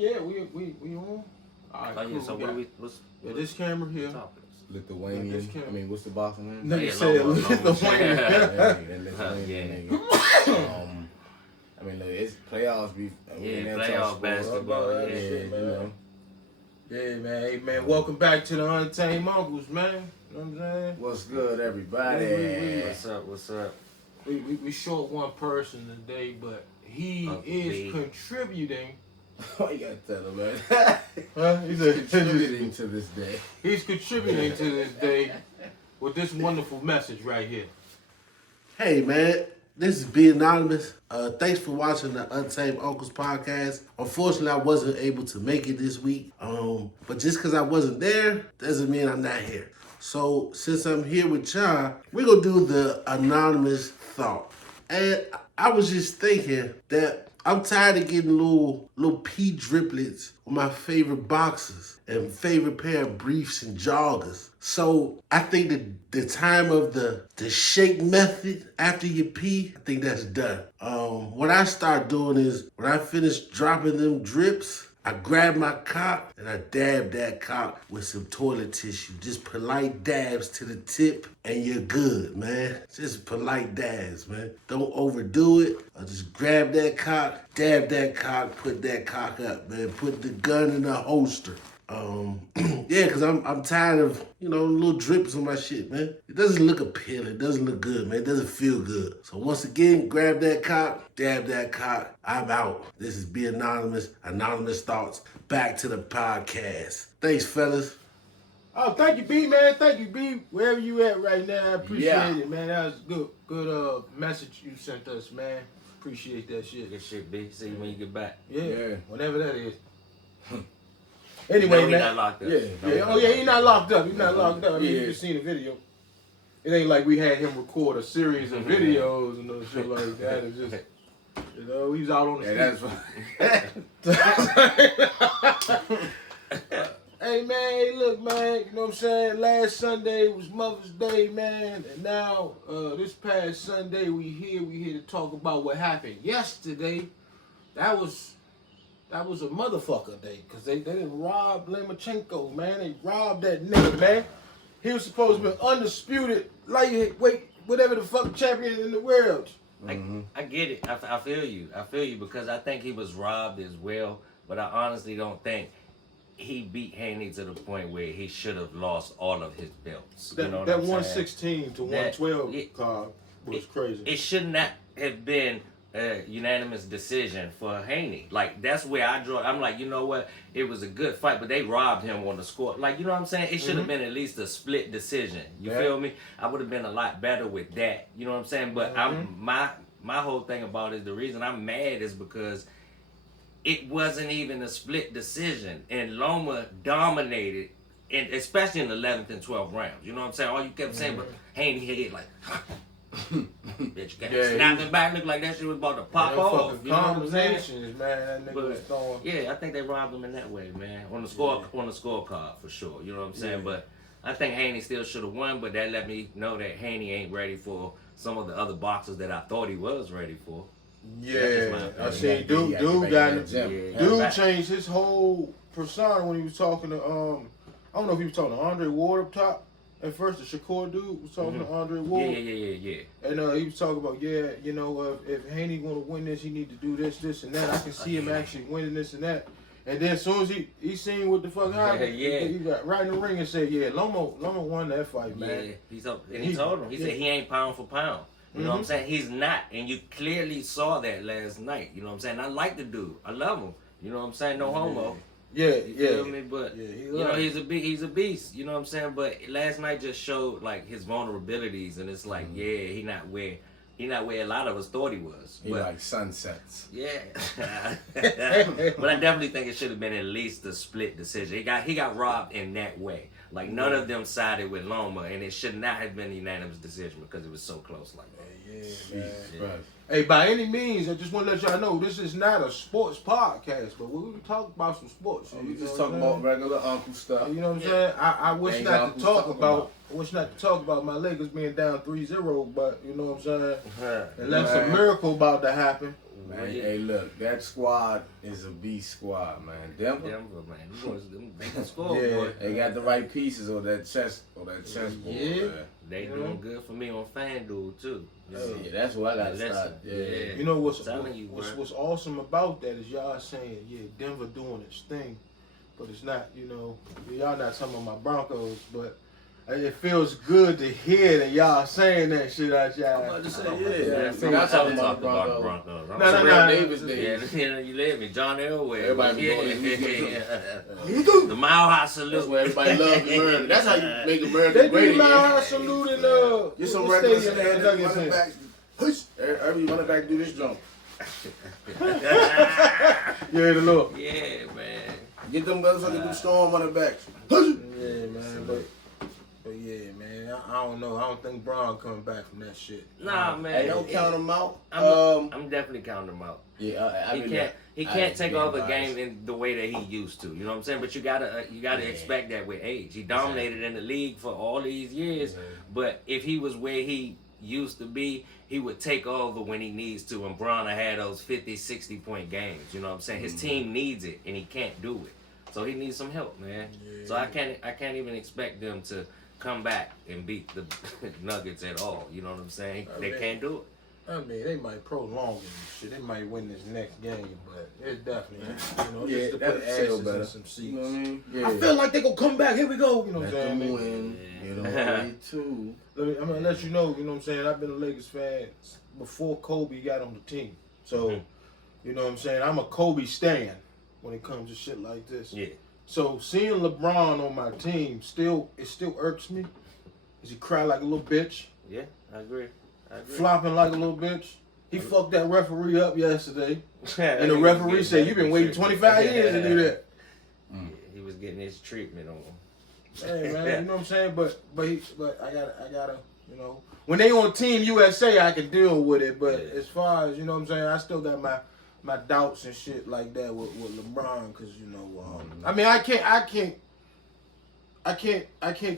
yeah, we on. All right, cool. So what's this camera here. Lithuanian. I mean, what's the boxing name? Nigga said Lithuanian. I mean, look, it's playoffs. Playoff basketball. Yeah, man. Hey, man, welcome back to the Untamed Uncles, man. You know what I'm saying? What's good, everybody? What's up? We short one person today, but he is contributing. Why you gotta tell him, man? He's contributing to this day. He's contributing to this day with this wonderful message right here. Hey, man. This is B Anonymous. Thanks for watching the Untamed Uncles podcast. Unfortunately, I wasn't able to make it this week. But just because I wasn't there doesn't mean I'm not here. So since I'm here with y'all, we're going to do the anonymous thought. And I was just thinking that I'm tired of getting little pea driplets with my favorite boxers and favorite pair of briefs and joggers. So I think that the time of the shake method after you pee, I think that's done. What I start doing is when I finish dropping them drips, I grab my cock and I dab that cock with some toilet tissue. Just polite dabs to the tip and you're good, man. Just polite dabs, man. Don't overdo it. Or just grab that cock, dab that cock, put that cock up, man. Put the gun in the holster. Yeah, because I'm tired of, little drips on my shit, man. It doesn't look appealing. It doesn't look good, man. It doesn't feel good. So once again, grab that cock, dab that cock. I'm out. This is Be Anonymous, Anonymous Thoughts. Back to the podcast. Thanks, fellas. Oh, thank you, B, man. Thank you, B. Wherever you at right now, I appreciate it, man. That was good message you sent us, man. Appreciate that shit. Good shit, B. See you when you get back. Yeah. Whenever that is. Anyway, no, man. Not locked up. Yeah. Oh, yeah, he's not locked up. He's not locked up. I mean, you just seen the video. It ain't like we had him record a series of videos and no shit like that. It's just, he's out on the street. Hey, man, look, man, you know what I'm saying? Last Sunday was Mother's Day, man. And now, this past Sunday, we here to talk about what happened yesterday. That was a motherfucker day, because they didn't rob Lomachenko, man. They robbed that nigga, man. He was supposed to be undisputed, lightweight, whatever the fuck champion in the world. I get it. I feel you. Because I think he was robbed as well, but I honestly don't think he beat Haney to the point where he should have lost all of his belts. That 116 to 112 card was crazy. It should not have been a unanimous decision for Haney. Like, that's where I draw. I'm like, you know what? It was a good fight, but they robbed him on the score. Like, you know what I'm saying? It should have been at least a split decision. You feel me? I would have been a lot better with that. You know what I'm saying? But my whole thing about it, the reason I'm mad is because it wasn't even a split decision, and Loma dominated, and especially in the 11th and 12th rounds. You know what I'm saying? All you kept saying was Haney hit like. Bitch, snapping back, looked like that shit was about to pop off. You know what I'm saying? Man, that nigga was throwing. Yeah, I think they robbed him in that way, man. On the scorecard for sure. You know what I'm saying? But I think Haney still should have won. But that let me know that Haney ain't ready for some of the other boxers that I thought he was ready for. Yeah, I seen dude changed his whole persona when he was talking to I don't know if he was talking to Andre Ward up top. At first, the Shakur dude was talking to Andre Ward. Yeah. And he was talking about, if Haney want to win this, he need to do this, and that. I can see him actually winning this and that. And then as soon as he seen what the fuck happened, he got right in the ring and said, Loma won that fight, man. Yeah, he told him. He said he ain't pound for pound. You know what I'm saying? He's not. And you clearly saw that last night. You know what I'm saying? I like the dude. I love him. You know what I'm saying? No homo. You feel me? But he's a beast. You know what I'm saying? But last night just showed like his vulnerabilities, and it's like, he not where a lot of us thought he was. He like sunsets. Yeah. But I definitely think it should have been at least a split decision. He got robbed in that way. Like none of them sided with Loma, and it should not have been a unanimous decision because it was so close like that. Hey, by any means, I just want to let y'all know this is not a sports podcast, but we talk about some sports. We just talk about regular uncle stuff. You know what I'm saying? I wish not to talk about. I wish not to talk about my Lakers being down 3-0, but you know what I'm saying? Unless a miracle about to happen. Man, hey, look, that squad is a beast squad, man. Denver, man. They can score, Yeah. boy. they got the right pieces on that chess board, Yeah. man. They doing good for me on FanDuel too. Yeah, that's what I got to Listen, start. Yeah. You know what's telling you, bro. what's awesome about that is y'all saying, yeah, Denver doing its thing, but it's not, you know, y'all not talking about my Broncos, but it feels good to hear that y'all saying that shit out y'all. I'm about to say, Yeah, yeah. so I'm I talking talked about about the the Broncos. Broncos. No, Terrell no. Davis Yeah, days. you live me, John Elway. Everybody The Mile High That's salute. where everybody loves America. That's how you make America They great do again. my salute in Get some what regular stadium standing the Nuggets running in? backs. Push. Every running back do this jump. Yeah, the Lord. Yeah, man. Get them motherfuckers them strong running backs. Push. Yeah, man, but yeah, man, I don't know. I don't think Braun coming back from that shit. Nah, man. Hey, don't count them out. I'm definitely counting him out. Yeah, I He mean, can't. He can't take being over a biased. game in the way that he used to. You know what I'm saying? But you gotta expect that with age. He dominated in the league for all these years. But if he was where he used to be, he would take over when he needs to. And Braun had those 50, 60 point games. You know what I'm saying? His team needs it, and he can't do it. So he needs some help, man. So I can't even expect them to come back and beat the Nuggets at all. You know what I'm saying? They can't do it. I mean, they might prolong it and shit. They might win this next game, but it's definitely, you know, Yeah, just to that put L faces better. in some seats. You know what I mean? Yeah. I feel like they gonna come back. Here we go. You know what Let I'm them saying? win. Yeah. Get them away too. I'm gonna let you know, you know what I'm saying? I've been a Lakers fan before Kobe got on the team. So, you know what I'm saying? I'm a Kobe stan when it comes to shit like this. Yeah. So seeing LeBron on my team still irks me. Cause he cry like a little bitch, Yeah, I agree. flopping like a little bitch. He fucked that referee up yesterday. And the He was referee getting said, you've been waiting 25 years to do that. Yeah, he was getting his treatment on him. Hey man, you know what I'm saying? But I gotta, you know, when they on Team USA, I can deal with it. But as far as, you know what I'm saying, I still got my doubts and shit like that with LeBron, cause you know, I mean, I can't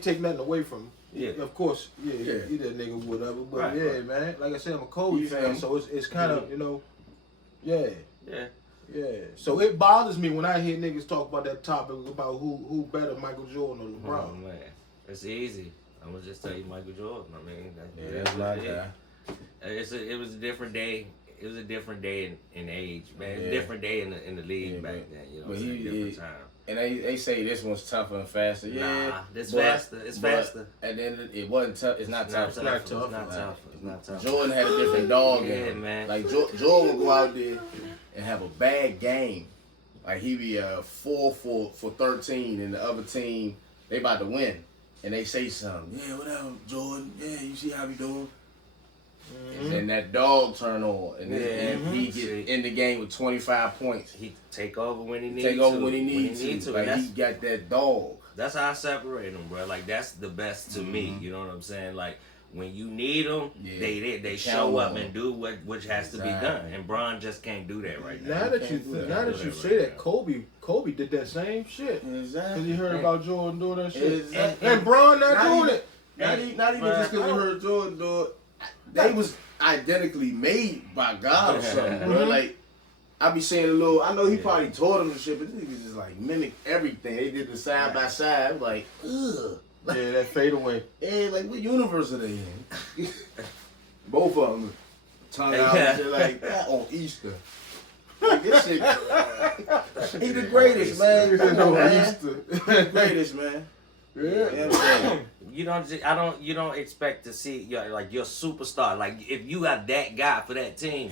take nothing away from him. Yeah. Of course, he that nigga, whatever. But man, like I said, I'm a Kobe fan, so it's kind of, you know, yeah. So it bothers me when I hear niggas talk about that topic about who better, Michael Jordan or LeBron. Oh, man. It's easy. I'm gonna just tell you Michael Jordan. I mean, That's my guy. It was a different day. It was a different day in age, man. Yeah. Different day in the league back then. You know, but what I'm saying? Different time. And they say this one's tougher and faster. Nah, it's faster. It's faster. And then it wasn't tough. It's not tough. It's not tough. It's not tough. Jordan had a different dog in Yeah, him. man. Like Jordan would go out there and have a bad game. Like he be 4 for 13, and the other team they about to win, and they say something. Yeah, whatever, Jordan. Yeah, you see how we doing? And then that dog turn on, and then he get in the game with 25 points. He take over when he needs Take to. over when he needs to. And Like he got that dog. that's how I separate them, bro. Like that's the best to me. You know what I'm saying? Like when you need them, they show up and do what has to be done. And Bron just can't do that right now. Now that you say that, Kobe did that same shit. Exactly. Cause you heard about Jordan doing that shit, Exactly. and Bron not doing it. Not even just because we heard Jordan do it. They was identically made by God or something, bro. Like, I be saying a little, I know he probably taught him and shit, but this nigga just like mimic everything. They did the side by side, like, ugh. Yeah, that fadeaway. Yeah, like, what universe are they in? Both of them. Tongue out and shit like that on Easter. Like, this shit. He the greatest, man. Come on, man. He the greatest, man. Yeah. You don't expect to see your superstar. Like if you got that guy for that team,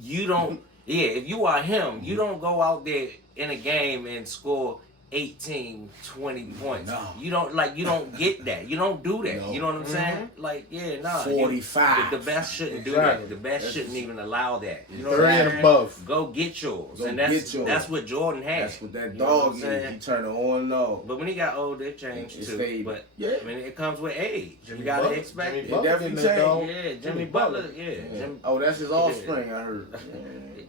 you don't. Yeah, if you are him, you don't go out there in a game and score 18, 20 points. No. You don't get that. You don't do that. No. You know what I'm saying? Like, 45. The best shouldn't do that. The best shouldn't even allow that. You know 30 what I'm and saying? above. Go get yours. Go and get yours. that's what Jordan had. That's what that You know dog I'm is. saying? He turned it on and off. But when he got older, it changed It too. stayed. But Yeah. I mean, it comes with age. Jimmy You gotta Butler. expect Jimmy it. Butler definitely getting that changed. dog. Yeah, Jimmy Butler. Yeah. Oh, that's his offspring, I heard.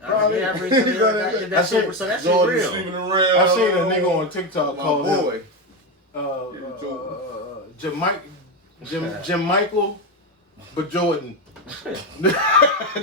Probably. Yeah, that's I so that shit Jordan real. sleeping around. I seen a nigga on TikTok My called boy. Jim Michael, but Jordan.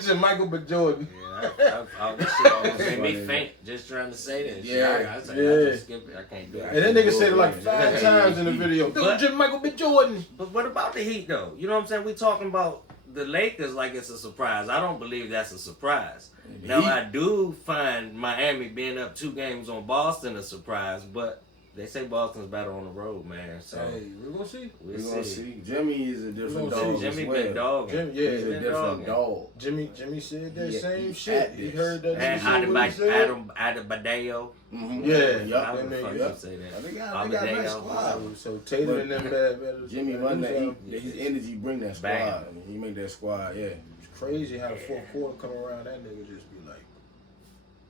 Jim Michael, but Jordan. Yeah, This shit almost made me faint just trying to say that. Yeah. I just skip it. I can't do it. And that nigga said it like 5 times in the video. But- Dude, Michael B. Jordan. But what about the Heat though? You know what I'm saying? We talking about the Lakers like it's a surprise. I don't believe that's a surprise. Now I do find Miami being up 2 games on Boston a surprise, but they say Boston's better on the road, man. So Hey, we're gonna see. We're gonna see. Jimmy is a different gonna see. dog. Jimmy as well. been dogging. Jimmy, He's yeah, a been different dogging. dog. Jimmy said that Yeah, same he's shit. at He this. heard that. And Nigga said what he said. Adebayo. Mm-hmm. Yeah. Yup. How the that fuck nigga, you yup. say that? They got nice squad. So Taylor and them bad. Jimmy run that. His energy bring that squad. Bam. I mean, he make that squad. Yeah. It's crazy how the fourth quarter come around. That nigga just be like,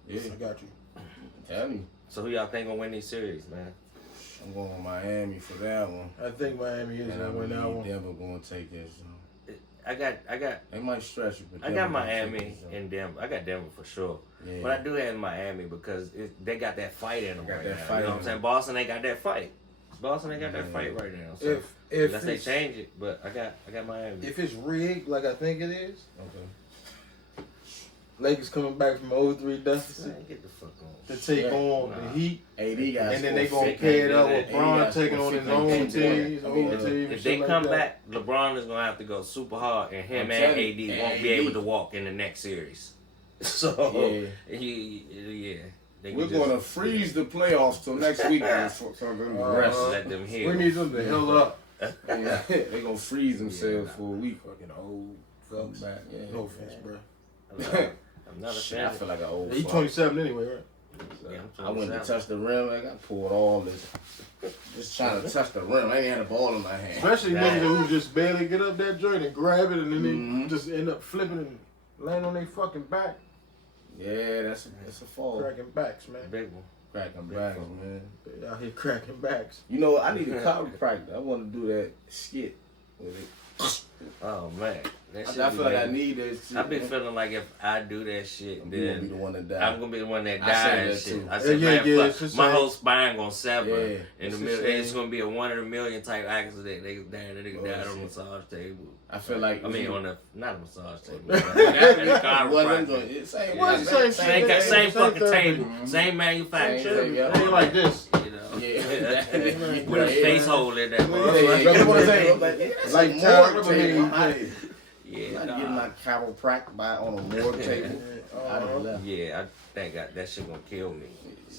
Yeah. I got you. Tell me. So who y'all think gonna win these series, man? I'm going with Miami for that one. I think Miami is And I gonna win that believe one. Denver going to take this. I got They might stretch it, but I Denver got gonna Miami take this, and Denver. I got Denver for sure. Yeah. But I do have Miami because they got that fight in them Got right that now. fight You know in what I'm saying? them. Boston ain't got that fight. Boston ain't got that fight right now. So If unless they it's, change it, but I got Miami. if it's rigged like I think it is, Okay. Lakers coming back from 0-3 deficit Man, get the fuck on. to take Yeah. on Nah. the Heat, AD got and then they score gonna 50. pair it up with AD Bron got taking score on his 50 own and team, his I own mean, team. and If shit they like come that. back, LeBron is gonna have to go super hard, and him I'm and telling AD you, won't be AD. able to walk in the next series. So Yeah. they We're can going to just freeze the playoffs till next week. For them to rest. let them heal. We need them to hell up. Yeah, they gonna freeze themselves for a week. Fucking old Come fucks. back. Yeah. No offense, bro. I'm not a Shit, fan. I feel like an old He's fuck. 27 anyway, right? Yeah, I went to 27. touch the rim, like I pulled all this. Just trying to touch the rim. I ain't had a ball in my hand. Especially Right. niggas who just barely get up that joint and grab it and then Mhm. they just end up flipping and land on their fucking back. Yeah, that's a fall. Cracking backs, man. Big one. Cracking backs, man. They out here cracking backs. You know, I need a chiropractor. I want to do that skit with it. Oh man, that shit I be feel like I making- need that shit. I've been feeling like if I do that shit, I'm gonna be then the one that die. I'm gonna be the one that I dies. said and that shit. too. I said, Yeah, man, yeah, fuck, it's the my same. whole spine gonna sever Yeah, in the it's the middle. same. It's gonna be a 1 in a million type accident. They Oh, died on shit. a massage table. I feel like I mean, on a not a massage table. Same Same fucking thing. table, same manufacturer. Same, yeah. They ain't like this. You know, Yeah. with a face hole in that. Yeah, motherfucker. that's what I'm saying. Like Like morgue time, table. I'm I out mean, here. Yeah, I'm nah. getting my chiropractic on a morgue table. I done left. Yeah, I think that shit gonna kill me.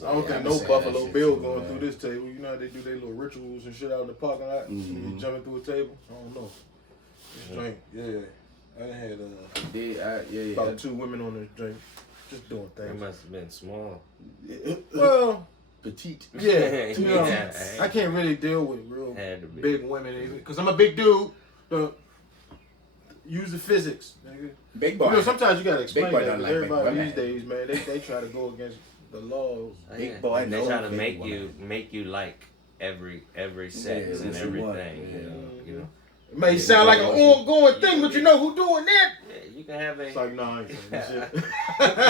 I don't Yeah, think I've no been saying that Buffalo shit Bill too, going man. through this table. You know how they do their little rituals and shit out in the parking lot? Mhm. Jumping through a table? I don't know. This drink, yeah. I had Yeah. about 2 women on this drink just doing It things. must have been small. Well, Petite. yeah. You know, Yeah. I can't really deal with real Had to be. big women even because I'm a big dude. Use the physics, nigga. Big boy. You know, sometimes you gotta explain Big boy that. don't 'Cause like big everybody women. these days, man, they try to go against the laws. Big Yeah. boy, They no try to big make you like every sex Yeah, and what you everything. want. You know. It may Yeah, sound like an yeah. ongoing thing, but you know who doing that? Yeah, you can have a It's like, nah, I ain't saying that shit. you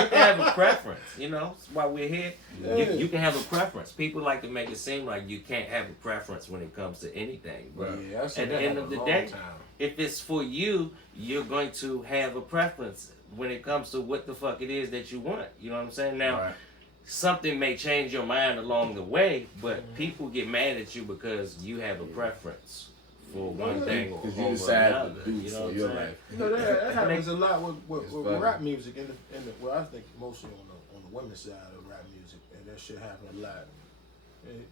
can have a preference. You know, that's why we're here. Yeah. You can have a preference. People like to make it seem like you can't have a preference when it comes to anything, bro. Yeah, I've seen At the that end happen of the a long day, time. if it's for you, you're going to have a preference when it comes to what the fuck it is that you want. You know what I'm saying? Now, Right. something may change your mind along the way, but people get mad at you because you have a preference for one thing or Because you over decide another. to do You know for what your I'm saying? life. You know, that happens a lot with It's funny. rap music in the well, I think mostly on the women's side of rap music, and that shit happen a lot.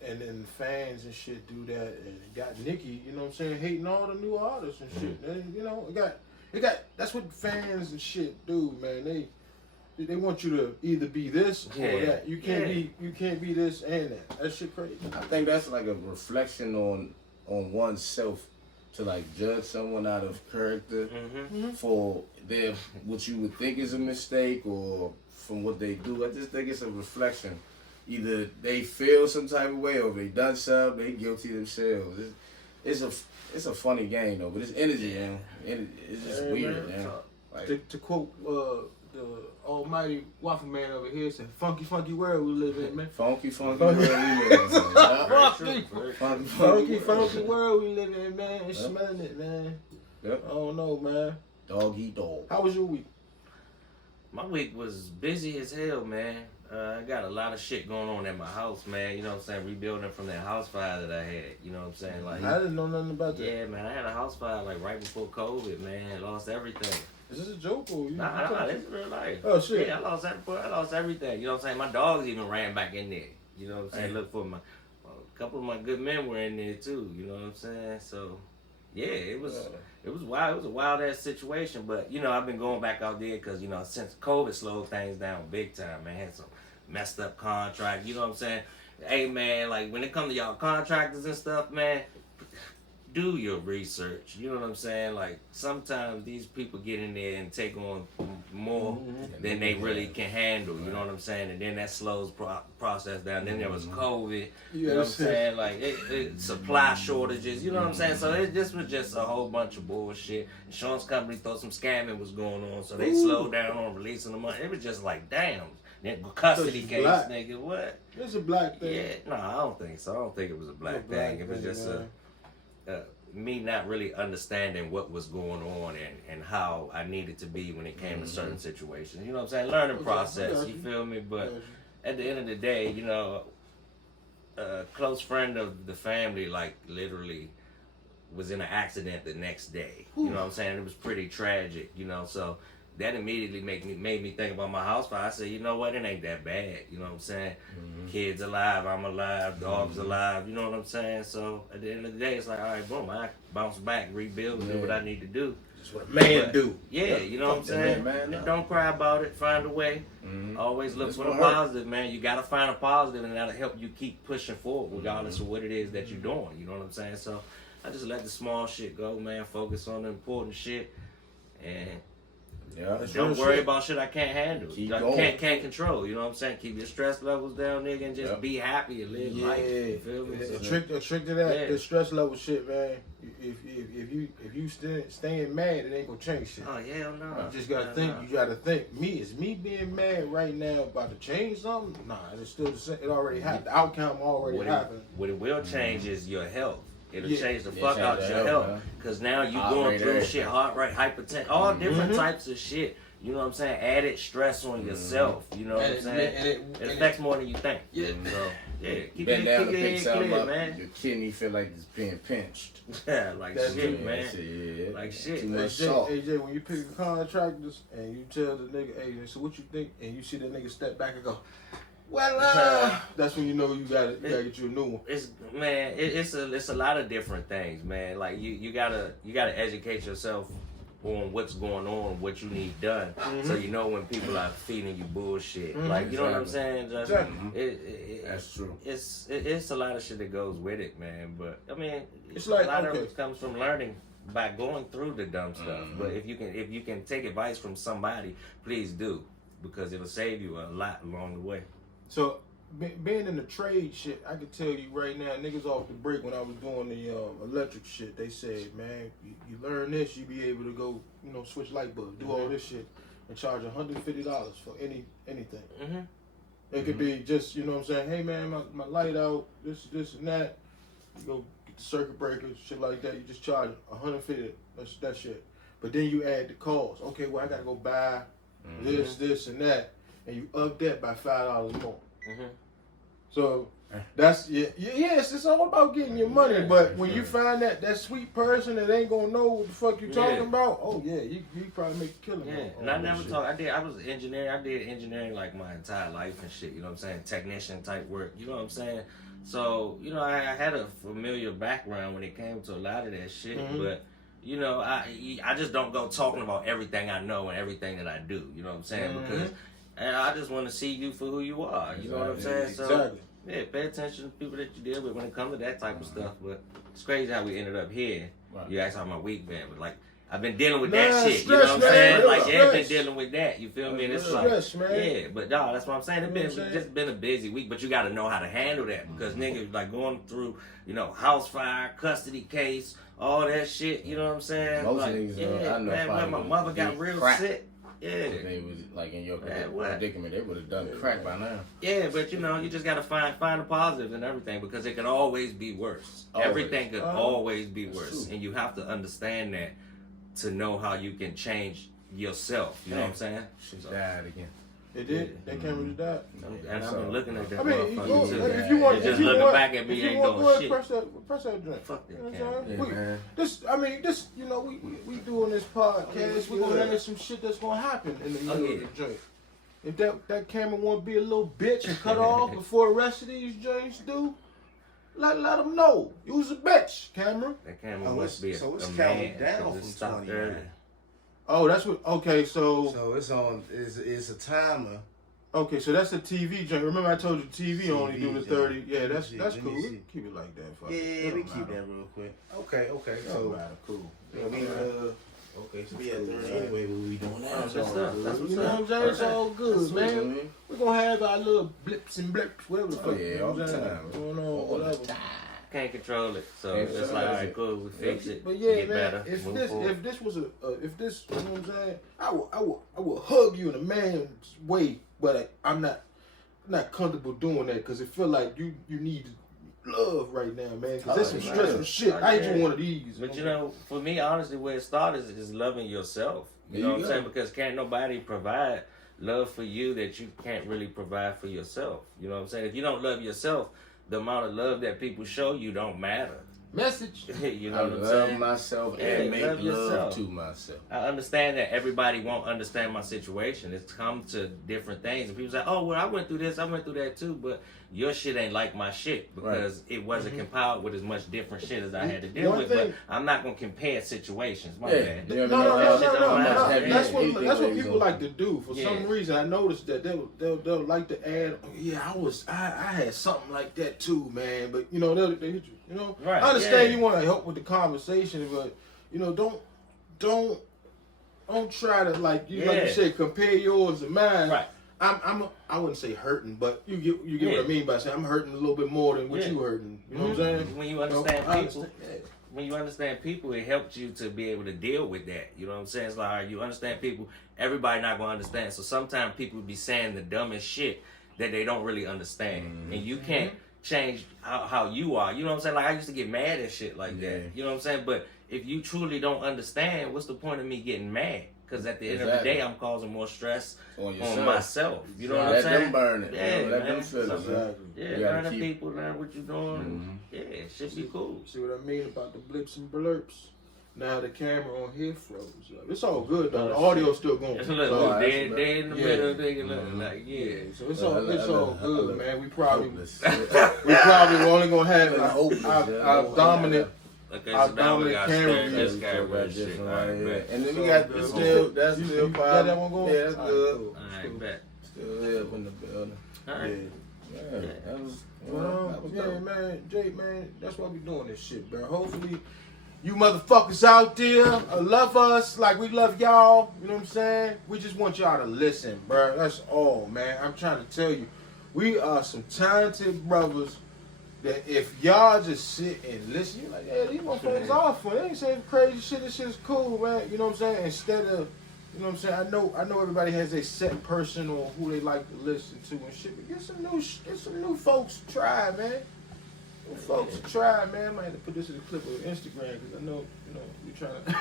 And then fans and shit do that, and it got Nicki, you know what I'm saying, hating all the new artists and shit. And, you know, it got that's what fans and shit do, man. They want you to either be this or Yeah. that. You can't be this and that. That shit crazy. I think that's like a reflection on oneself to like judge someone out of character for their what you would think is a mistake or from what they do. I just think it's a reflection. Either they feel some type of way or if they done something, they guilty themselves. It's a funny game though, but it's energy, man. It's just Yeah, weird, man. man. Like, To quote the almighty waffle man over here, said, "Funky world we live in, man. funky world we live in. Man. Funky world we live in, man. It's smelling it, man. Yep. I don't know, man. Dog eat dog. How was your week? My week was busy as hell, man. I got a lot of shit going on at my house, man. You know what I'm saying? Rebuilding from that house fire that I had. You know what I'm saying? Like, I didn't know nothing about that. yeah, man. I had a house fire like right before COVID, man. Lost everything. Is this a joke or you? Nah, this is real life. Oh shit. Yeah, I lost everything. You know what I'm saying? My dogs even ran back in there. You know what I'm saying? Look for a couple of my good men were in there too. You know what I'm saying? So, yeah, it was wild. It was a wild ass situation. But you know, I've been going back out there because you know since COVID slowed things down big time, man. Had some messed up contract. You know what I'm saying? Hey man, like when it comes to y'all contractors and stuff, man, do your research. You know what I'm saying? Like sometimes these people get in there and take on more than they really can handle. You know what I'm saying? And then that slows process down. Then there was COVID. You know what I'm saying? Like supply shortages. You know what I'm saying? So this was just a whole bunch of bullshit. Insurance companies thought some scamming was going on, so they slowed down on releasing the money. It was just like, damn. Custody case, black. nigga, what? It's a black thing. Yeah, no, I don't think so. I don't think it was a black thing. It was just me not really understanding what was going on and how I needed to be when it came to certain situations. You know what I'm saying? Learning process, you feel me? But at the end of the day, you know, a close friend of the family, like, literally was in an accident the next day. You know what I'm saying? It was pretty tragic, you know, so that immediately made me think about my house fire. I said, you know what, it ain't that bad. You know what I'm saying? Kids alive, I'm alive, dogs alive. You know what I'm saying? So at the end of the day, it's like, all right, boom, I bounce back, rebuild, and do what I need to do. That's what a man do. Yeah, you know what I'm saying? Man, don't cry about it. Find a way. Always look for the positive, man. You got to find a positive, and that'll help you keep pushing forward, regardless of what it is that you're doing. You know what I'm saying? So I just let the small shit go, man. Focus on the important shit, and don't worry about shit I can't handle. Can't control. You know what I'm saying? Keep your stress levels down, nigga, and just be happy and live life. You feel me? A trick to that, the stress level shit, man. If you staying mad, it ain't gonna change shit. Oh hell no. You just gotta think. You gotta think. Is me being mad right now about to change something? Nah, it's still the same. It already happened. The outcome already happened. What it will change is your health. It'll change the fuck out your health. Because now you going through shit, heart rate, hypertension, all different types of shit. You know what I'm saying? Added stress on yourself. You know what I'm saying? It affects more than you think. Yeah. So, keep your head clear, man. Your kidney feel like it's being pinched. Yeah, like shit, man. Like shit. Too much salt. AJ, when you pick contractors and you tell the nigga, hey, so what you think? And you see that nigga step back and go, well, that's when you know you gotta get you a new one. It's a lot of different things, man. Like you gotta educate yourself on what's going on, what you need done, so you know when people are feeding you bullshit. Like you know what I'm saying? Just, that's true. It's a lot of shit that goes with it, man. But I mean, it's like a lot of it comes from learning by going through the dumb stuff. But if you can take advice from somebody, please do, because it'll save you a lot along the way. So, being in the trade shit, I can tell you right now, niggas off the break when I was doing the electric shit, they said, man, you learn this, you be able to go, you know, switch light bulbs, do all this shit, and charge $150 for anything. It could be just, you know what I'm saying, hey man, my light out, this and that. You go get the circuit breakers, shit like that, you just charge $150, that's that shit. But then you add the cost. Okay, well I gotta go buy this and that. And you up that by $5 more. So that's it's all about getting your money. But when you find that sweet person that ain't gonna know what the fuck you talking about, oh yeah, you probably make a killing. Yeah, and I never talk. I was an engineer. I did engineering like my entire life and shit. You know what I'm saying? Technician type work. You know what I'm saying? So you know, I had a familiar background when it came to a lot of that shit, but. You know, I just don't go talking about everything I know and everything that I do. You know what I'm saying? Because I just want to see you for who you are. You know what I'm saying? So, yeah, pay attention to people that you deal with when it comes to that type of stuff. But it's crazy how we ended up here. You asked how my week been, but like, I've been dealing with that shit. You know what I'm saying? Like, I've been dealing with that. You feel me? And it's like, but dog, that's what I'm saying. It's just been a busy week, but you got to know how to handle that because niggas like going through, you know, house fire, custody case, all that shit. You know what I'm saying? Most like, niggas, I know, man, when my mother got real sick. Yeah. They was like in your predicament, they would have done crack by now. Yeah, but you know, you just gotta find the positives and everything because it can always be worse. Everything could always be worse, and you have to understand that to know how you can change yourself. You know what I'm saying? Shit So, died again. It did. That camera just died. and I've been looking at that I mean, motherfucker too. if you want, It just if you looking want, back at me, if you ain't want, go doing ahead, shit. press that joint. Fuck that You know what camera. I'm saying? Yeah, man. This, you know, we doing this podcast. We're gonna have some shit that's gonna happen in the middle of the joint. If that camera want to be a little bitch and cut off before the rest of these joints do, let them know. You was a bitch, camera. That camera must be a it's man. counting down 'cause it from stopped 20, early. man. Oh, that's what. Okay, so it's on. It's a timer. okay, so that's the TV joint. Remember, I told you TV only do the joint. 30. Yeah, that's Let me cool. see. Keep it like that. Fuck Yeah, it. we Don't keep matter. that real quick. Okay. Don't So matter. Cool. I mean, okay, so we at 30 Right. anyway. What we doing now? That's what's up. That's what's You know what up. I'm saying? It's all good, That's what I man. mean. We're gonna have our little blips and blips, whatever the Oh, fuck. yeah, you know all what I'm the saying? time. Going on, All the whatever. time. Can't control it, so Can't it's control like, it. all right, cool, we fix it. But yeah, get man, better. if move this forward. was if this, you know what I'm saying? I would hug you in a man's way, but I'm not comfortable doing that because it feel like you need love right now, man. Because that's some Oh, stressful man. shit. I ain't Yeah. you one of these. But you know, for me, honestly, where it started is loving yourself. You know There what you I'm go. saying? Because can't nobody provide love for you that you can't really provide for yourself. You know what I'm saying? If you don't love yourself, the amount of love that people show you don't matter. Message. You know I what I'm love saying? myself Yeah, and make love love yourself. to myself. I understand that everybody won't understand my situation. It's come to different things. And people say, oh, well, I went through this, I went through that too, but your shit ain't like my shit because it wasn't compiled with as much different shit as I had to deal One with. thing- But I'm not going to compare situations. My Yeah. bad. You No, know, that shit don't matter. That's Anything what goes people on. like to do. For Yeah. some reason, I noticed that they'll like to add. Oh, yeah, I had something like that too, man. But you know they hit you. You know, Right, I understand yeah. you want to help with the conversation, but you know don't try to like you Yeah. said compare yours to mine. Right. I wouldn't say hurting, but you get what Yeah. I mean by saying I'm hurting a little bit more than what Yeah. you hurting. You know what I'm saying? When you understand I people, yeah. when you understand people, it helps you to be able to deal with that. You know what I'm saying? It's like, all right, you understand people, everybody not going to understand. So sometimes people be saying the dumbest shit that they don't really understand. And you can't change how you are. You know what I'm saying? Like, I used to get mad at shit like Yeah. that. You know what I'm saying? But if you truly don't understand, what's the point of me getting mad? Because at the end of the Exactly. day, I'm causing more stress On yourself. on myself. You know what I'm Let saying? them burn it. Yeah, Let them man. feel it. So- Man. Yeah, You gotta learn the keep- people, learn what you're doing. Yeah, it should be cool. See what I mean about the blips and blurps? Now the camera on here froze up. It's all good though. The audio's still going. It's a little So, that's dead, a dead in the yeah. middle, nigga. Looking like, yeah. so it's all good, man. We probably Hopeless. only gonna have Hopeless, our dominant. Okay, Our so now we got dominant stand this camera camera and view. shit. Right, Alright, yeah. bet. And then we So got good. still that's You still got that one going? Yeah, that's All right, good. cool. Alright, bet. Still here up in the building. Alright. Yeah, that was. Well, that was yeah, dope. man, Jake, man, that's why we doing this shit, bro. Hopefully, you motherfuckers out there love us like we love y'all. You know what I'm saying? We just want y'all to listen, bro. That's all, man. I'm trying to tell you, we are some talented brothers that if y'all just sit and listen, you're like, yeah, these motherfuckers are fun. They ain't saying crazy shit. This shit's cool, man. You know what I'm saying? Instead of, you know what I'm saying? I know everybody has a set person or who they like to listen to and shit. But get some new folks to try, man. New folks to try, man. I might have to put this in the clip of Instagram because I know,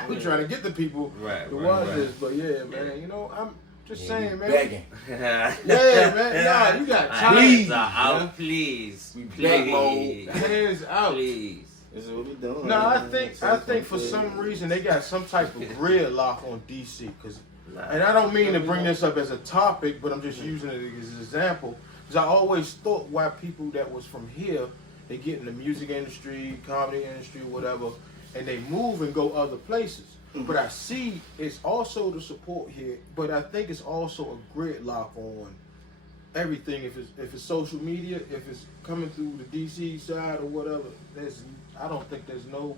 we trying to get the people Right, to right, watch right. this. But yeah, man, you know, I'm just saying, man. Begging. Yeah, man. Nah, you got time. Hands are out, please. We Please. beg mode. Hands out. Please. This is what we doing. No, I think for some reason they got some type of gridlock on DC. And I don't mean to bring this up as a topic, but I'm just using it as an example. Because I always thought why people that was from here, they get in the music industry, comedy industry, whatever, and they move and go other places. But I see it's also the support here, but I think it's also a gridlock on everything. If it's social media, if it's coming through the DC side or whatever, I don't think there's no.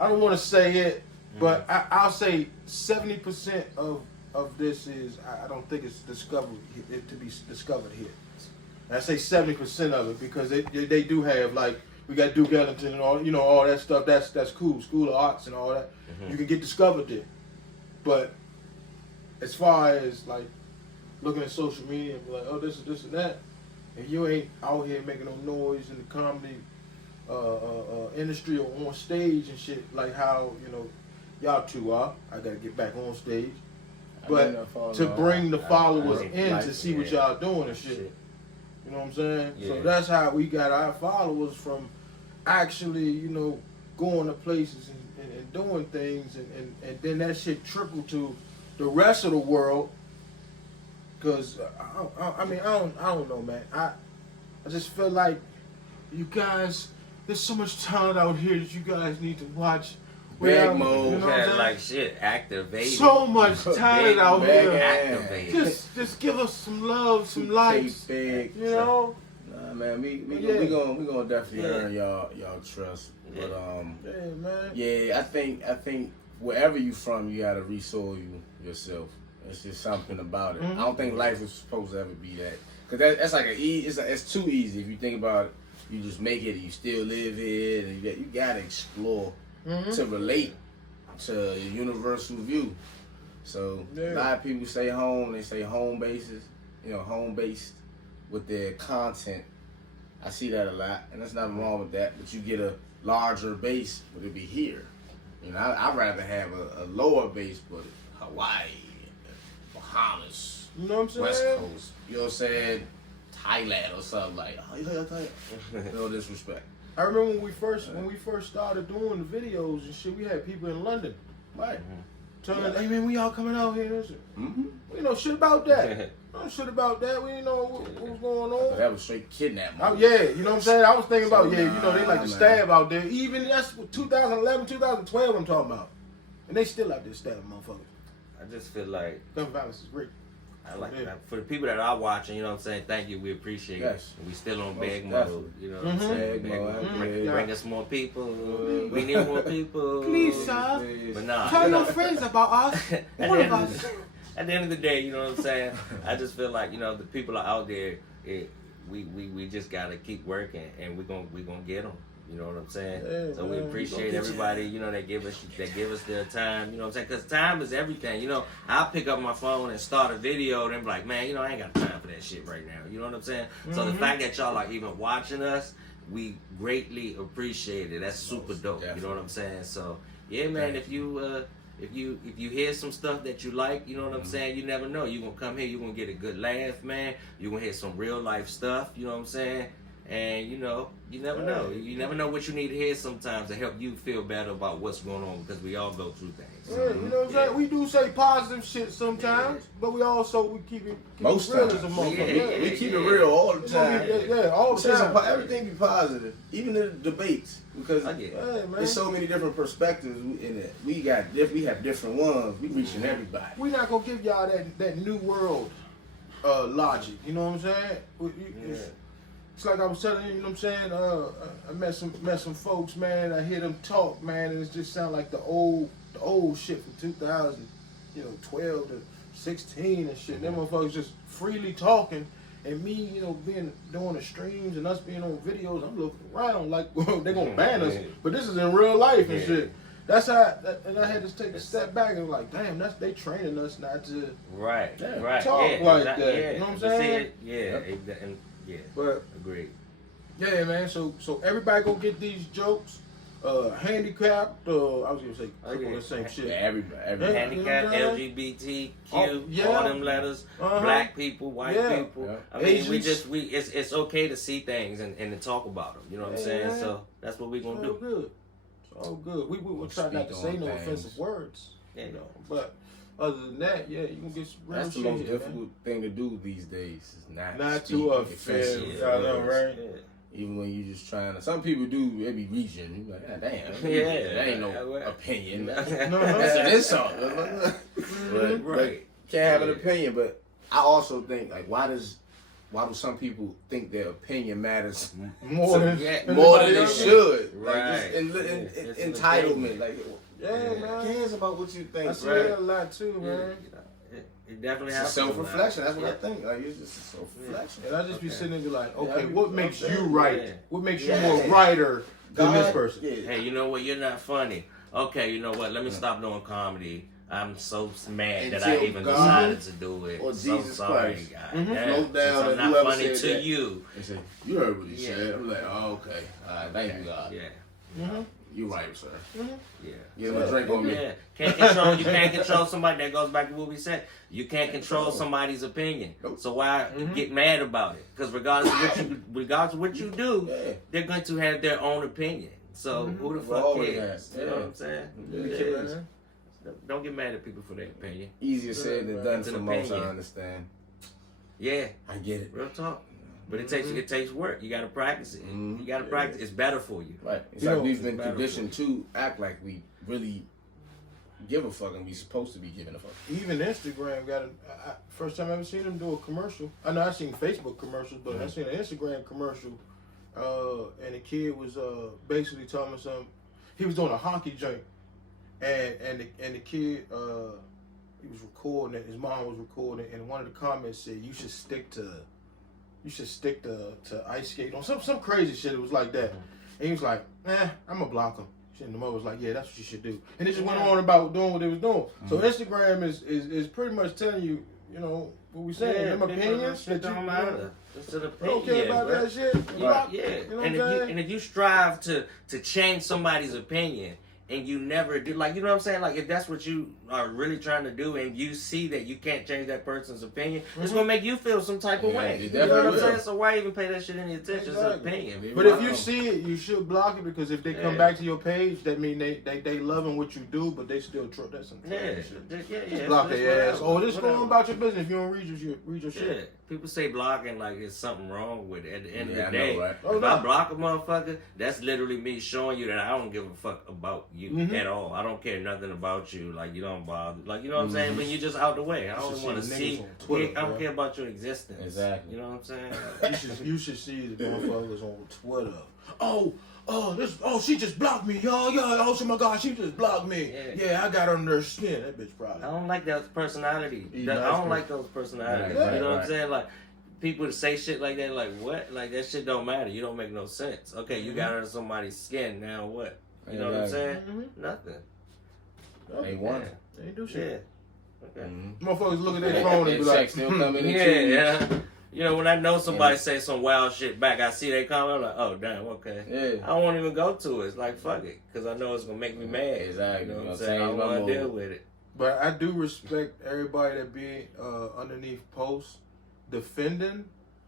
I don't want to say it, but I'll say 70% of this is I don't think it's discovered it to be discovered here. And I say 70% of it because they do have like we got Duke Ellington and all that stuff. That's cool. School of Arts and all that. You can get discovered there, but as far as like looking at social media and be like, oh, this and that, and you ain't out here making no noise in the comedy industry or on stage and shit like how y'all two are. I gotta get back on stage. but to bring the followers in like, to see what y'all doing and shit. You know what I'm saying? Yeah. So that's how we got our followers from actually, you know, going to places and doing things, and then that shit trickled to the rest of the world. Cause I don't know, man. I just feel like you guys, there's so much talent out here that you guys need to watch. Bag mode. You know what I'm Had saying? like shit activated. So much talent out here. Activated. Just give us some love, some likes. Big, You know? Nah, man, we Yeah. gonna definitely Yeah. earn y'all trust. But Yeah, man. yeah, I think wherever you from, you gotta resoil yourself. It's just something about it. Mhm. I don't think life was supposed to ever be that. Cause that's like it's too easy if you think about it. You just make it, you still live here, and you gotta explore to relate to a universal view. So Yeah. a lot of people stay home. They stay home based with their content. I see that a lot, and there's nothing wrong with that. But you get a larger base, but it'd be here. You know, I'd rather have a lower base, but Hawaii, Bahamas, You know what I'm saying? West Coast. You know what I'm saying? Thailand or something like. Oh, you got Thailand? No disrespect. I remember when we first started doing the videos and shit, we had people in London Right. telling us, "Hey man, we all coming out here." And shit. Mm-hmm. We know shit about that. No shit about that. We didn't know what was going on. That was straight kidnapping. Oh, yeah, you know what I'm saying? I was thinking about, So, you know, they like to man. stab out there. Even that's what 2011, 2012 I'm talking about. And they still out there stabbing motherfuckers. I just feel like Gun violence is great. I like Yeah. that. For the people that are watching, you know what I'm saying, thank you, we appreciate Yes. it. We still on Most big definitely. mode, you know what I'm Mhm. saying? Big Big mode, mode. yeah. Bring us more people. We need more people. Please, sir. But nah. Tell your friends about us. At One the, of end us. at the end of the day, you know what I'm saying? I just feel like, you know, the people are out there. We just gotta keep working, and we're gonna get them. You know what I'm saying? Yeah, So we man, we appreciate gonna get everybody, you know, that give us their time. You know what I'm saying? Because time is everything. You know, I'll pick up my phone and start a video, and I'm like, man, you know, I ain't got time for that shit right now. You know what I'm saying? So the fact that y'all are even watching us, we greatly appreciate it. That's super dope. You know what I'm saying? So yeah, man, if you hear some stuff that you like, you know what I'm saying, you never know. You're gonna come here, you're gonna get a good laugh, man. You're gonna hear some real life stuff, you know what I'm saying? And you know, you never know. You never know what you need to hear sometimes to help you feel better about what's going on, because we all go through things. Yeah, you know what I'm saying? We do say positive shit sometimes, but we keep it Most real times. as a motherfucker. We keep it real all the time. Yeah, all the time. Everything be positive, even in the debates, because I get it. Hey, man. there's so many different perspectives in it. We have different ones. We reaching everybody. We're not gonna give y'all that new world logic. You know what I'm saying? It's like I was telling you, you know what I'm saying? I met some folks, man. I hear them talk, man, and it just sound like the old shit from 2012 to 16 and shit. Them motherfuckers just freely talking, and me, you know, doing the streams and us being on videos. I'm looking around like they're gonna ban us, but this is in real life and shit. That's how, and I had to take a step back and like, damn, they training us not to Right. talk Yeah, like exactly. that. Yeah. You know what I'm But saying? see, yeah, and yeah, But agreed. yeah, man. So everybody go get these jokes. Handicapped. I was gonna say triple the same shit. Yeah, everybody. Yeah. Handicap, You know what I'm LGBTQ, Oh, yeah. all them letters, Uh-huh. black people, white Yeah. people. Yeah. I mean, Asians. it's okay to see things and to talk about them. You know what I'm Yeah, saying? man. So that's what we're It's gonna all do. good. It's all good. We will try not to Speak say on no things. offensive words. Yeah. You know, but other than that, yeah, you can get some real That's the shit most here, difficult man. thing to do these days. Is Not speak to offensive offend. Yeah. I know, words. right? Yeah. Even when you just trying to. Some people do. They be reaching. You like, ah, damn. Yeah. That ain't no opinion. No. That's an insult. But Right. can't have an Yeah. opinion. But I also think, like, why do some people think their opinion matters More than more than it else. should? Right. Like, It's just an entitlement. opinion. Like, Yeah, who man. cares about what you think? I see Right? that a lot too, Yeah, man. you know, it definitely It's a happens. self-reflection. That's what Yeah. I think. Like, it's just a self-reflection. And I just be sitting there and be like, Yeah, okay, I be- what makes I'm you saying, right? yeah. What makes you Yeah. more righter than this God- person? Yeah. Hey, you know what? You're not funny. Okay, you know what? Let me stop doing comedy. I'm so mad that I Until even God decided to do it. or So Jesus sorry, Christ. God. Mhm. Damn. Slow Since down I'm and not whoever funny said to that. you. They say, you heard what he Yeah. said. I'm like, oh, okay. All right, thank you, God. Yeah. You're right, sir. Yeah. Give him a drink on me. Yeah. You can't control somebody. That goes back to what we said. You can't control somebody's opinion. Nope. So why get mad about it? Because regardless of what you do, they're going to have their own opinion. So who the fuck always cares? has. You know what I'm saying? Yeah. Don't get mad at people for their opinion. Easier said than done It's an for most, I opinion. understand. Yeah. I get it. Real talk. But it takes work. You gotta practice it. Mhm. You gotta practice. It's better for you. Right. It's You like know, we've been it's better conditioned to act like we really give a fuck and we supposed to be giving a fuck. Even Instagram got first time I ever seen them do a commercial. I know I seen Facebook commercials, but I seen an Instagram commercial, and the kid was basically telling me something. He was doing a hockey joint, and the kid he was recording it. His mom was recording, and one of the comments said, "You should stick to ice skate on some crazy shit." It was like that, and he was like, "Nah, I'm gonna block him." And the mother was like, "Yeah, that's what you should do." And it just went on about doing what they was doing. So Instagram is pretty much telling you, you know, what we saying, them opinions that It don't matter. It's an opinion. don't care about bro. that shit. Yeah. You know what And I'm saying? if you strive to change somebody's opinion and you never do, like, you know what I'm saying? Like, if that's what you are really trying to do and you see that you can't change that person's opinion, it's going to make you feel some type of Yeah, way. it You know what I'm definitely will. saying? So why even pay that shit any attention? It's an Exactly. opinion. But if you see it, you should block it, because if they come Yeah. back to your page, that mean they loving what you do, but they still that's some Yeah, crazy shit. yeah. Just block their ass. Oh, just go whatever. on about your business. If you don't read your Yeah. shit. People say blocking like it's something wrong with it. At the end Yeah, of I the know, day, right? Oh, if no. I block a motherfucker, that's literally me showing you that I don't give a fuck about you Mhm. at all. I don't care nothing about you. Like, you don't bother. Like, you know what I'm saying? When you're just out the way. I You don't should want to see the see. niggas on Twitter, I don't bro. care about your existence. Exactly. You know what I'm saying? You should see the motherfuckers on Twitter. She just blocked me, y'all. Oh my God, she just blocked me. Yeah. Yeah, I got under her skin. That bitch probably. I don't like that personality. Yeah, I that's don't good. like those personalities. Right, You know what I'm right. saying? Like, people that say shit like that, like, what? Like, that shit don't matter. You don't make no sense. Okay, you got under somebody's skin. Now what? You know what I'm saying? Nothing. They won. Yeah. They ain't do Yeah. shit. Okay. Motherfuckers look at their phone and That be check like, still coming in Yeah, 2 weeks. yeah. You know, when I know somebody say some wild shit back, I see they comment, I'm like, oh, damn, okay. Yeah. I won't even go to it. It's like, fuck it. Because I know it's going to make me mad. Exactly. You know what I'm Gonna saying? I change don't my want to mood. deal with it. But I do respect everybody that be underneath posts defending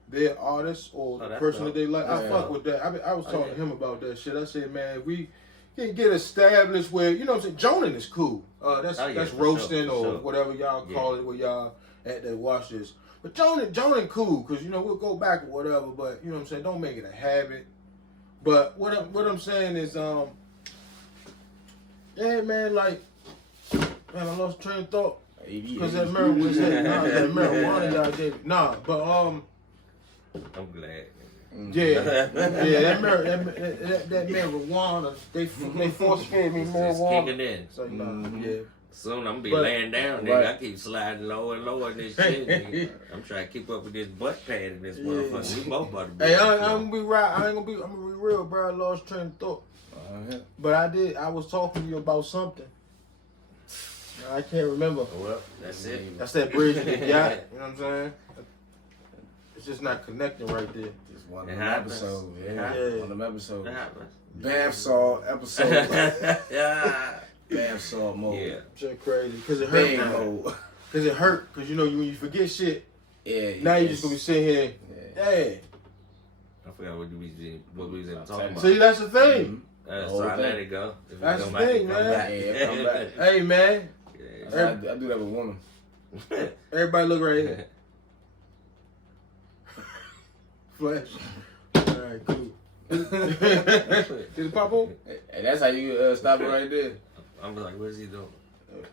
their artist or Oh, the that's person dope. that they like. I Yeah. fuck with that. I was Oh, talking yeah. to him about that shit. I said, man, if we can get established where, you know what I'm saying, joning is cool. That's Oh, yeah, that's for roasting sure, or for sure. whatever y'all call it, where y'all at that watch this. But joning cool, because, you know, we'll go back or whatever, but, you know what I'm saying, don't make it a habit. But what I'm saying is, yeah, man, like, man, I lost train of thought. Because that marijuana, that marijuana guy gave it. Nah, but I'm glad. yeah, that marijuana, they force fed me It's marijuana. kicking in. So nah, yeah. Soon I'm going to be But- laying down, nigga. Right. I keep sliding lower and lower in this shit, nigga. I'm trying to keep up with this butt pad in this motherfucker. We both about to be Hey, on the I'm floor. gonna be right. I'm gonna be real, bro. I lost train of thought, but I was talking to you about something. I can't remember. Well, that's it. That's that bridge that got. You know what I'm saying? It's just not connecting right there. Just one of It them happens. episodes. It Yeah. happens. One of them episodes. That happens. Bath salt episode. Yeah. Bath salt mode. Yeah. Shit crazy, because it Bang hurt. mode. Because it hurt. Because, you know, when you forget shit, Yeah. now you just gonna be sitting here. Yeah. Hey, I forgot what we was talking about. see, that's the thing. The So whole I let thing. it go. If it That's come the back, it thing, come man. back. Yeah, come back. Hey, man. Yeah. I do that with women. Everybody look right here. Flash. Alright, cool. Did it pop on? And that's how you stop it right there. I'm like, what is he doing?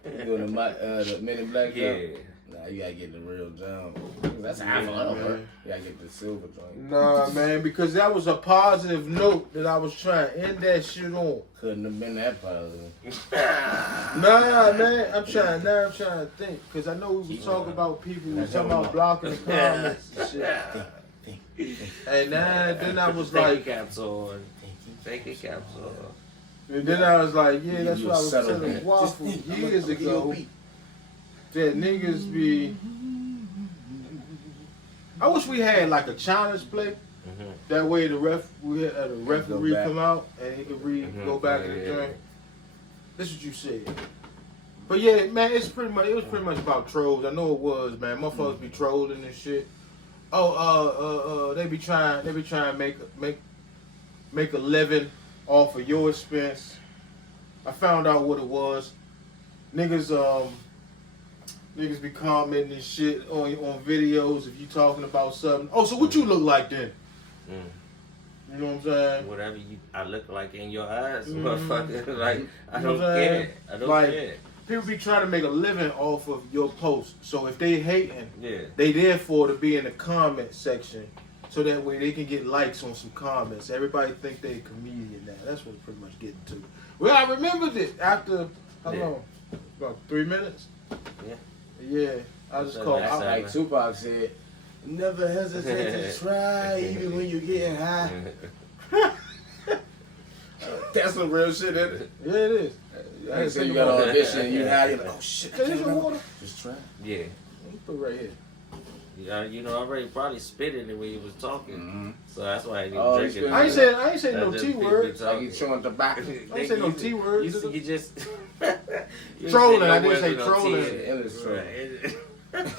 You doing the Men in Black Yeah. jump? Nah, you gotta get the real jump. That's how I Yeah, know. man. You gotta get the silver joint. Nah, man, because that was a positive note that I was trying to end that shit on. Couldn't have been that positive. Nah, man, I'm trying to think. Because I know we was talking about people, we was talking about blocking the comments and shit. And then I was Take like, your caps on. Take your caps on. and then I was like, yeah, that's You what I was settle telling that. Waffle Just- years I'ma give you a ago. beat. That niggas be. I wish we had like a challenge play That way the referee back. come out and he can go back in the Yeah. joint. This is what you said. But yeah, man, it was pretty much about trolls. I know it was, man. Motherfuckers be trolling and shit. They be trying to make a living off of your expense. I found out what it was. Niggas be commenting and shit on videos if you talking about something. Oh, so what you look like then? You know what I'm saying? Whatever I look like in your eyes, Mm-hmm. motherfucker. Like, I You know don't what I'm saying? care. I don't Like, care. People be trying to make a living off of your post. So if they hating, Yeah. they therefore to be in the comment section, so that way they can get likes on some comments. Everybody think they a comedian now. That's what it's pretty much getting to. Well, I remembered it after how long? About 3 minutes. Yeah. Yeah, I just That's called. nice. Like Tupac said, never hesitate to try, even when you're getting high. That's some real shit, isn't it? Yeah, it is. I Like, so think you got about an it. audition, you high, you're like, oh shit, I Hey, can't here's your remember. water. Just try. Yeah. Let me put it right here. Yeah, you know, I already probably spit in it when you was talking. Mm-hmm. So that's why I didn't Oh, drink you it. spit I ain't saying no That's T just people words. Like talking. you chewing tobacco. I ain't say no T words. You just you Trolling, say no I didn't words say with no trolling. T in it. Endless troll.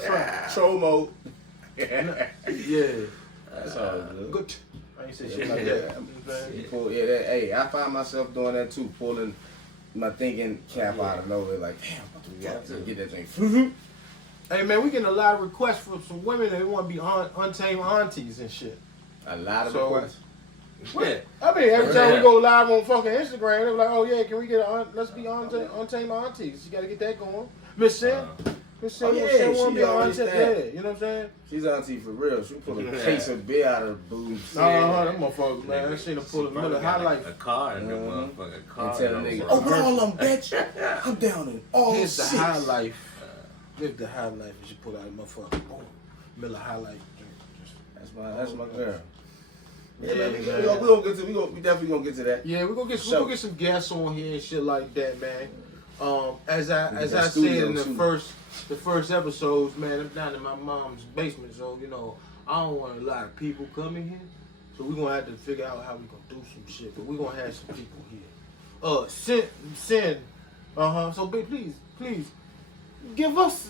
Right. Troll mode. Yeah. That's all good. Good. I ain't say shit like that. You know what I'm saying? Hey, I find myself doing that too, pulling my thinking cap out of nowhere, like, damn, what the fuck? Yeah. Get that thing. Hey man, we getting a lot of requests from some women that want to be untamed aunties and shit. A lot of So- requests. Yeah. I mean, every time we go live on fucking Instagram, they're like, "Oh yeah, can we get let's be untamed aunties? You got to get that going." Miss Sin, Miss Sin, Oh, yeah, Sin she want to be always untamed. that. Yeah, you know what I'm saying? She's auntie for real. She pull a case of beer out of her boobs. Them motherfuckers, man. I seen them pull a Probably Miller got High Life. a car in the Mhm. motherfucker. And Car tell the in the nigga, motherfucker. open all them, bitch. I'm down in all Here's the six. High Life. Live the High Life. You pull out a motherfucker. Boom. Miller High Life. That's my girl. Yeah, Yeah, we man. definitely gonna get to that. Yeah, we're gonna get some guests on here and shit like that, man. As I got said studio in the too. first episodes, man, I'm down in my mom's basement, so you know I don't want a lot of people coming here. So we're gonna have to figure out how we gonna do some shit, but we're gonna have some people here. Send. So please. Give us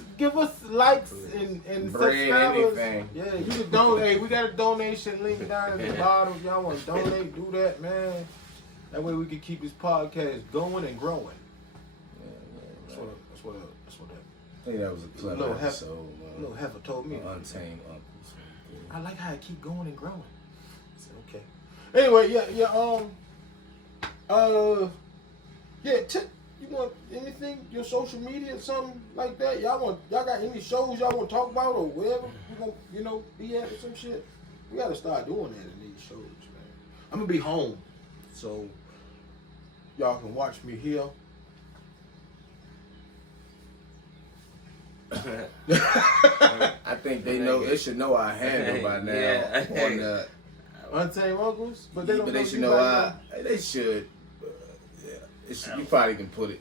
likes and Bread, subscribers. anything. Yeah, you can donate. We got a donation link down at the bottom. If y'all want to donate, do that, man. That way we can keep this podcast going and growing. That's what I think that was a clever Little episode. little heifer told me. Untamed uncles. I like how it keep going and growing. I said, okay. Anyway, you want anything, your social media, something like that? Y'all got any shows y'all want to talk about or whatever? You gonna, be at or some shit? We gotta start doing that in these shows, man. I'm gonna be home, so y'all can watch me here. I think they should know our handle by now. Yeah. On the, Untamed Uncles, but they don't they know should you know like our. that. They should. You probably can put it.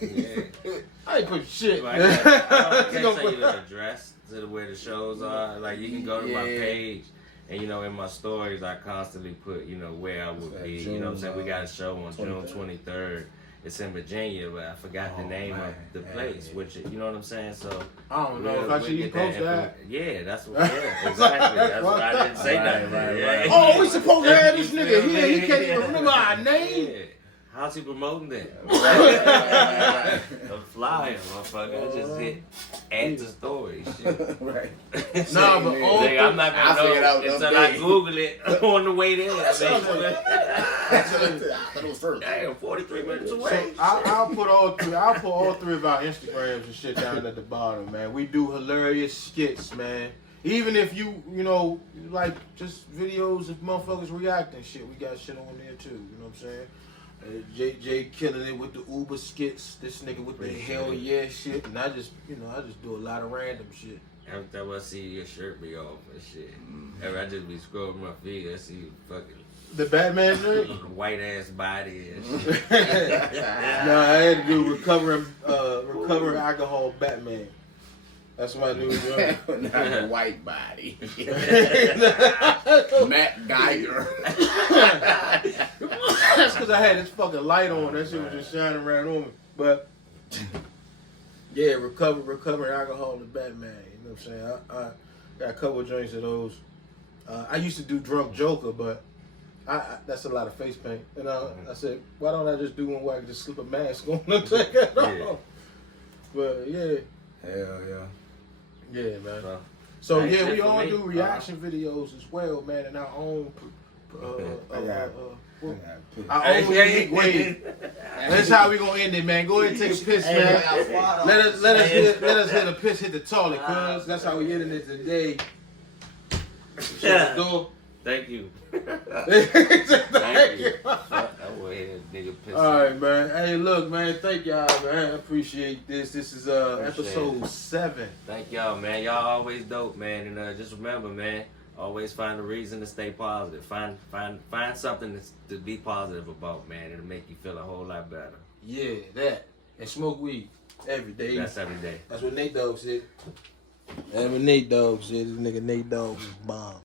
Yeah. I ain't put shit. Well, I can't You gonna tell you put- the address to where the shows are. Like you can go to my Yeah. page, and in my stories I constantly put where I would What's that, be. You know what I'm saying? We June, got a show on June 23rd. 23rd. It's in Virginia, but I forgot the Oh, name man. of the Yeah, place. yeah. Which you know what I'm saying? So I don't know if I should even get post that. Yeah, that's what. Yeah, exactly. That's what I didn't say Right, nothing. right. Oh, we supposed to have this You nigga feel here. me? He can't even remember our name. Yeah. How's he promoting that? Right. A flyer, motherfucker. I just hit add to story. Shit. Right. Nah, but all Nigga, I'm not I'll gonna figure it out know until one I day. Google it on the way there. I thought it was first. Damn, 43 minutes So away. I'll put all three of our Instagrams and shit down at the bottom, man. We do hilarious skits, man. Even if you like just videos of motherfuckers reacting shit, we got shit on there too. You know what I'm saying? JJ killing it with the Uber skits. This nigga with the hell yeah shit, and I just do a lot of random shit. Every time I see your shirt be off and shit, every I just be scrolling my feed, I see fucking The Batman drink. white ass body and shit. No, I had to do recovering alcohol Batman. That's my new joint. Not the white body. Matt Geiger. That's because I had this fucking light on. That shit was just shining right on me. But yeah, recovering alcohol is Batman. You know what I'm saying? I got a couple of joints of those. I used to do Drunk Joker, but that's a lot of face paint. And I said, why don't I just do one where I can just slip a mask on and take it off? But yeah. Hell yeah. Yeah, man. So, So that's yeah, it we for all me. do reaction videos as well, man, in our own our own unique way. That's how we gonna end it, man. Go ahead and take a piss, man. Let us hit a piss hit the toilet, cuz that's how we ending it today. Shut the door. Thank you. Thank you. I went ahead and nigga piss. All right, man. Hey, look, man. Thank y'all, man. I appreciate this. This is episode 7. Thank y'all, man. Y'all always dope, man. And just remember, man, always find a reason to stay positive. Find something to be positive about, man. It'll make you feel a whole lot better. Yeah, that. And smoke weed every day. That's every day. That's what Nate Dogg said. That's what Nate Dogg said. This nigga Nate Dogg is bomb.